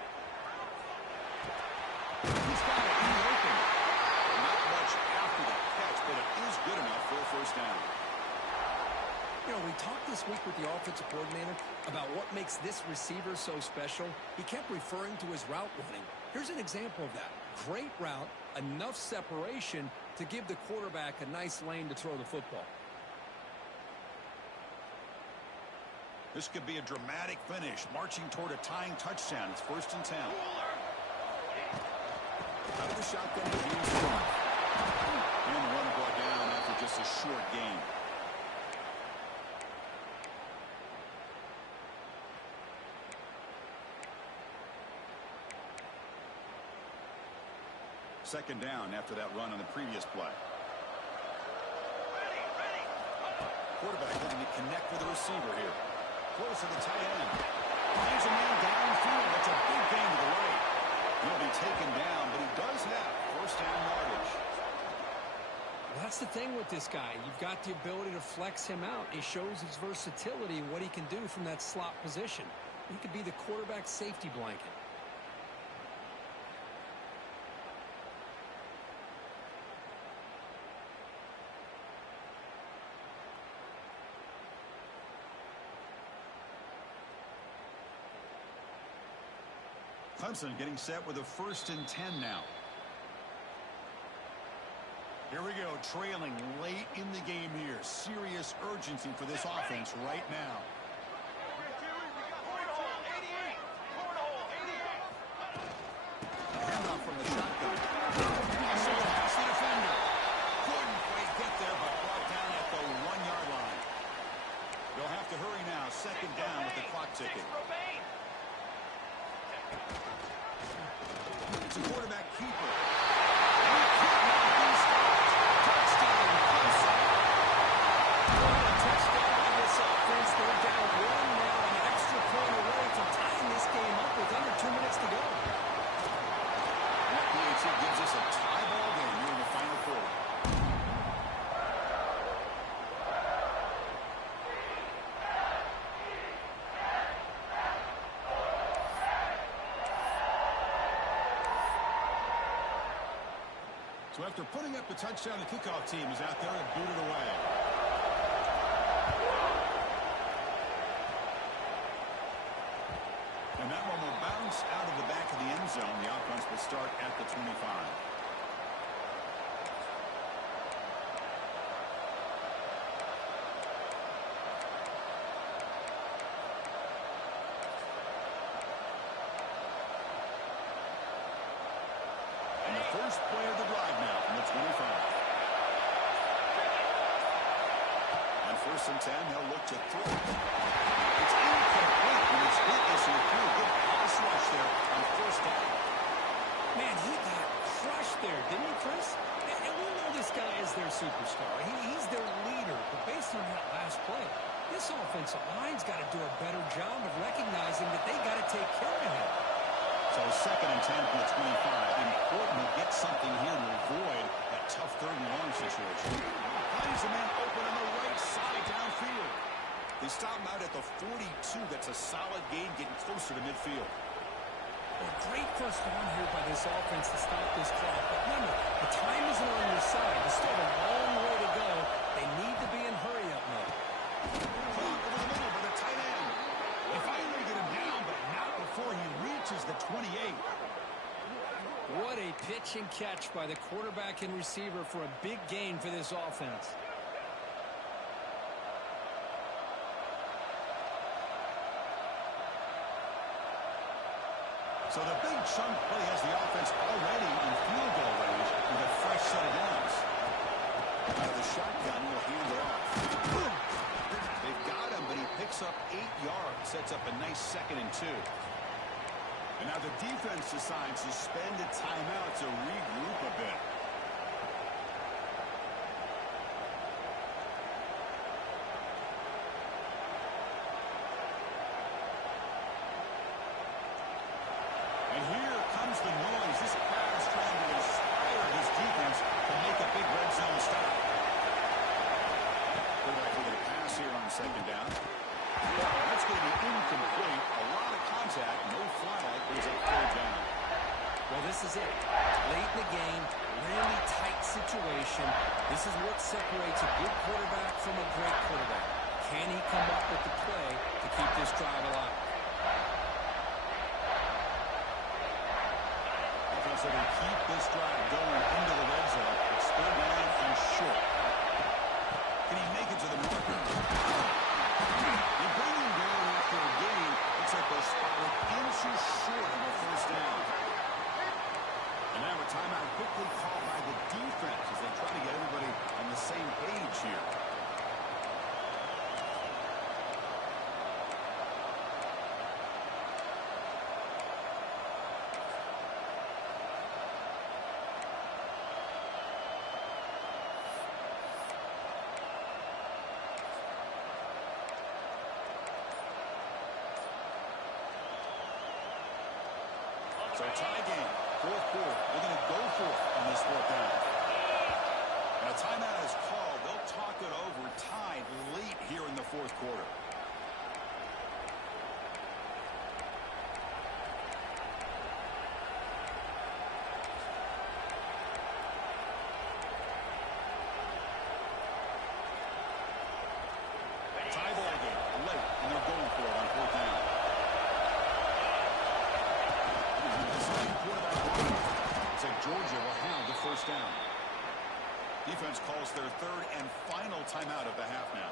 He's got it open. Not much after the catch, but it is good enough for a first down. You know, we talked this week with the offensive coordinator about what makes this receiver so special. He kept referring to his route running. Here's an example of that. Great route, enough separation to give the quarterback a nice lane to throw the football. This could be a dramatic finish, marching toward a tying touchdown. It's 1st and 10. Out of the shotgun, and the run brought down after just a short gain. Second down after that run on the previous play. Quarterback looking to connect with the receiver here. Close to the tight end. Finds a man downfield. That's a big gain to the right. He'll be taken down, but he does have first down yardage. Well, that's the thing with this guy. You've got the ability to flex him out. He shows his versatility and what he can do from that slot position. He could be the quarterback safety blanket. Clemson getting set with a 1st and 10 now. Here we go, trailing late in the game here. Serious urgency for this offense right now. Handoff from the shotgun. Also past the defender. Couldn't quite get there, but brought down at the 1-yard line. They'll have to hurry now. 2nd down with the clock ticking. It's a quarterback keeper. Touchdown on this offense. They're down 1 now, an extra point away from tying this game up with under 2 minutes to go. That PAT gives us a tie ball game here in the final quarter. So after putting up the touchdown, the kickoff team is out there and booted away. And that one will bounce out of the back of the end zone. The offense will start at the 25. And the first play of the drive now from the 25. On 1st and 10, they'll look to throw. It's incomplete, and it's hit this year through. Good pass rush there on 1st down. Man, he got crushed there, didn't he, Chris? And we know this guy is their superstar. He's their leader. But based on that last play, this offensive line's got to do a better job of recognizing that they got to take care of him. So 2nd and 10 from the 25. Important to get something here to avoid that tough 3rd and long situation. Finds a man open on the right side downfield. They stop him out at the 42. That's a solid gain, getting closer to midfield. Well, great first down here by this offense to stop this clock. But remember, the time isn't on your side. There's still a long way to go. They need to be in hurry-up mode. Caught over the middle by the tight end. They finally get him down, but not before he reaches the 28. What a pitch and catch by the quarterback and receiver for a big gain for this offense. So the big chunk play has the offense already in field goal range with a fresh set of downs. Out of the shotgun, will hand it off. They've got him, but he picks up 8 yards. Sets up a nice 2nd and 2. And now the defense decides to spend a timeout to regroup a bit. And here comes the noise. This crowd is trying to inspire his defense to make a big red zone stop. Quarterback looking to pass here on 2nd down. That's going to be incomplete. A lot of contact. No flag. Brings up 3rd down. Well, this is it. Late in the game, really tight situation. This is what separates a good quarterback from a great quarterback. Can he come up with the play to keep this drive alive? Offense going to keep this drive going into the red zone. It's 3rd down and short. Can he make it to the marker? You bring him down after a gain. Looks like they're spotted inches short of a 1st down. And now a timeout quickly called by the defense as they try to get everybody on the same page here. So tie game, fourth quarter. They're going to go for it on this fourth down. And a timeout is called. They'll talk it over, tied late here in the fourth quarter. Tie ball game, late, and they're going for it on fourth down. Looks like Georgia will have the first down. Defense calls their third and final timeout of the half now.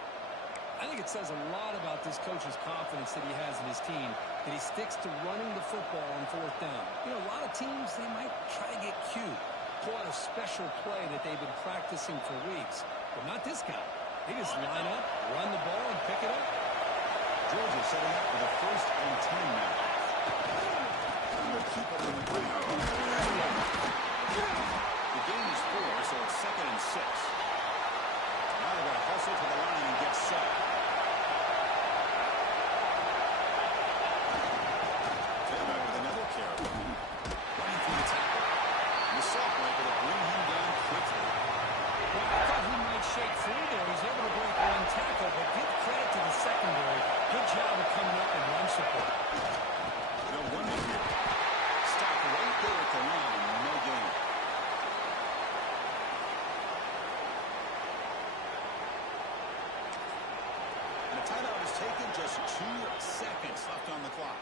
I think it says a lot about this coach's confidence that he has in his team, that he sticks to running the football on fourth down. You know, a lot of teams, they might try to get cute, pull out a special play that they've been practicing for weeks. But not this guy. They just line up, run the ball, and pick it up. Georgia setting up for the first and 10 now. Keep it in the ground. The game is 4, so it's second and 6. Now they're going to hustle to the line and get set. Tailback with another carry. Running through the tackle. And the sophomore able to bring him down quickly. Well, I thought he might shake free there. He's able to break one tackle, but give credit to the secondary. Good job of coming up and run support. No wonder here. Stopped right there at the line. No gain. And a timeout is taken. Just 2 seconds left on the clock.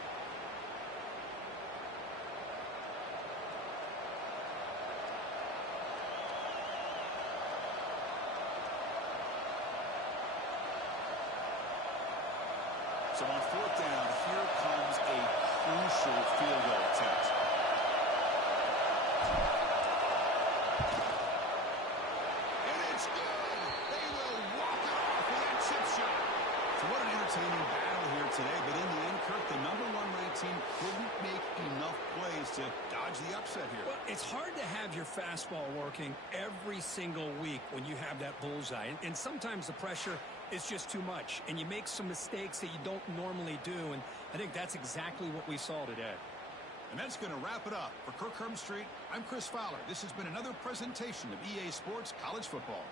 So on fourth down, here comes a crucial field goal attempt. And it's good. They will walk it off with that chip shot. So what an entertaining battle here today. But in the end, Kirk, the #1 ranked team couldn't make enough plays to dodge the upset here. Well, it's hard to have your fastball working every single week when you have that bullseye. And sometimes the pressure is just too much, and you make some mistakes that you don't normally do, and I think that's exactly what we saw today. And that's going to wrap it up. For Kirk Herbstreit, I'm Chris Fowler. This has been another presentation of EA Sports College Football.